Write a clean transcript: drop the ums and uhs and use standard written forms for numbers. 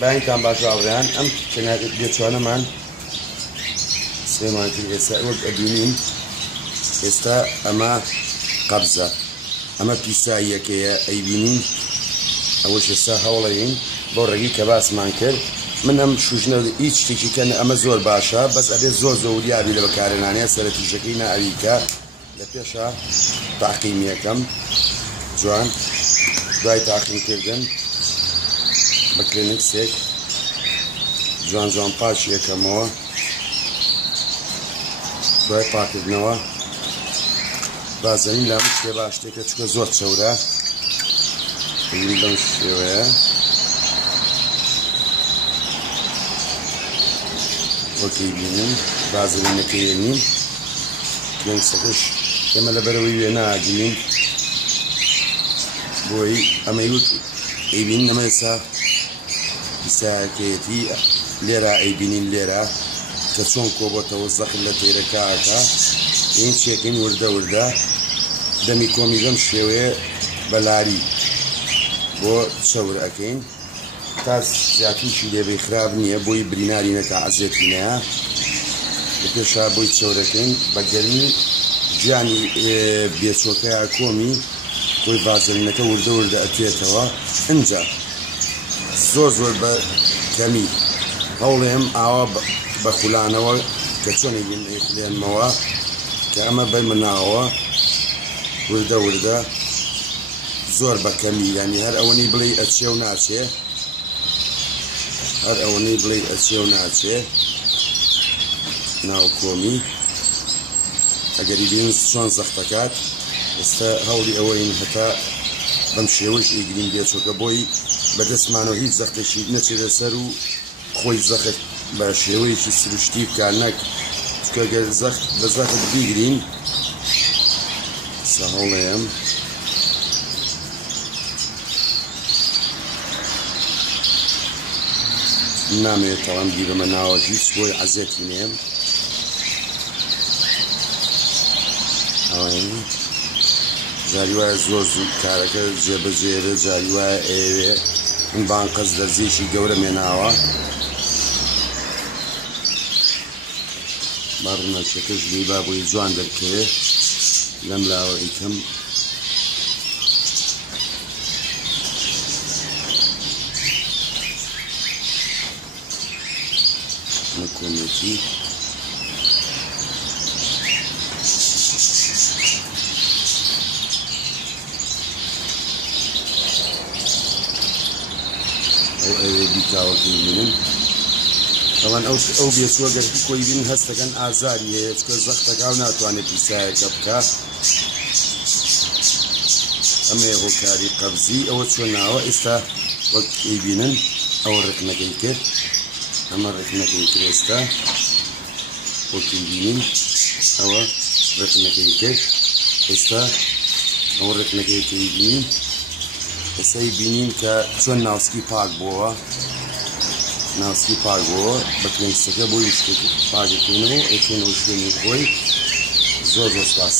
باینتان باش باڕیان ئەم بێچوانەمان سلێمان کرد ئێستا وەک ئەبینین ئێستا ئەمە قەبزە ئەمە پیساییەکەیە ئەیبینین ئەوەش ئێستا هەوڵەین بۆ ڕێگی کە باسمان کرد من ئەم شوژنە هیچ شتێکی کە ئەمە زۆر باشە بەس ئەبێت زۆر زۆریابی لە بەکارهێنانەیە سەرەتیشەکەی ناویکە لە پێشە تاقیمیەکەم جوان دوای تاقیمکردن بە کلێنکسێک جوان جوان پاش یەکەمەوە دوای پاکردنەوە بازەنین لە هەموو شتێ باش شتێکە چکە زۆر چەورە بەم شێوەیە وەکەی بینن بازەنینەکەیێنین کلێنکسەکەش ئێمە لەبەرەوەی وێ ناگرین بۆی ئەمەی ئەیبینین ئەمە ئێستا پیسایەکەیەتی لێرە ئەیبینین لێرە کە چۆن کۆبۆتەوە زەخم لە تێرەکەکە این چێکین وردە وردە دەمی کۆمی بەم شێوەیە بەلاری بۆ چەور ئەەکەین تا زیاتریشی لێبەی خراپ نییە بۆی بریناری نەکە عەزێتینەیە لە پێشا بۆی چەورەکەین بە گەرمی گیانی بێچۆکەیە کۆمی بۆی ڤازەلینەکە وردە وردە ئەتوێتەوە ئەنجا زۆر زۆر بە کەمی هەوڵێم ئاوا بە خولانەوە کە چۆنی خولێنمەوە کە ئەمە بەرمەناوە وردە وردە زۆر بە کەمی یعنی هەر ئەوەنی بڵێ ئەچێ و ناچێ هەر ئەوەنەی بڵێ ئەچێ و ناچێ ناو کۆمی ئەگەری بین چۆن زەختەکات ئێستا هەوڵی ئەوەین هەتا بەم شێوەش ئیگرین بێچۆکە بۆی بەدەستمانەوە هیچ زەختێکی نەچێتە سەر و خۆی زەخت بە شێوەیەکی سروشتی بکار نەک چکە گەر زەخت بە زەخت بیگرین سە هەوڵەیەم نامەوێت تەڵام بیرەمە ناوە هیچ بۆی عەزێتی نێم ئەوەی جاری وایە زۆر زوو کارەکە جێبەجێرە جاری وایە ئێوێ ئەم بانقەز دەرزێکی گەورە مێناوە با ڕووناچیەکەش لێی با بۆی جوان دەرکەوێ لەم لاوە ئیکەم کۆمێکی ئەو ئەوێ بیتاوەکەی بینن ئەوان ئەو بێچووە گەرکی کۆی بین هەستەکەن ئازاری هەیە چکە زەختەکە و ناتوانێت پیسایەکە بکە ئەمێ هۆکاری قەبزی ئەوە چۆن ناوە ئێستا وەک ئەیبینن ئەوە ڕێکنەکەی کرد ئەمە ڕێکنەکەی کرد ئێستا وەکی بینین ئەوە ڕێکنەکەی کرد ئێستا ئەوە ڕێکنەکەی بینین ئێستای بینین کە چۆن ناوسکی پاک بووە ناوسکی پاک بووە بە کلێنکسەکە بۆی شتێکی پاکەکەینەوە ئەکەینەوە شوێنی خۆی زۆر زۆر سپاس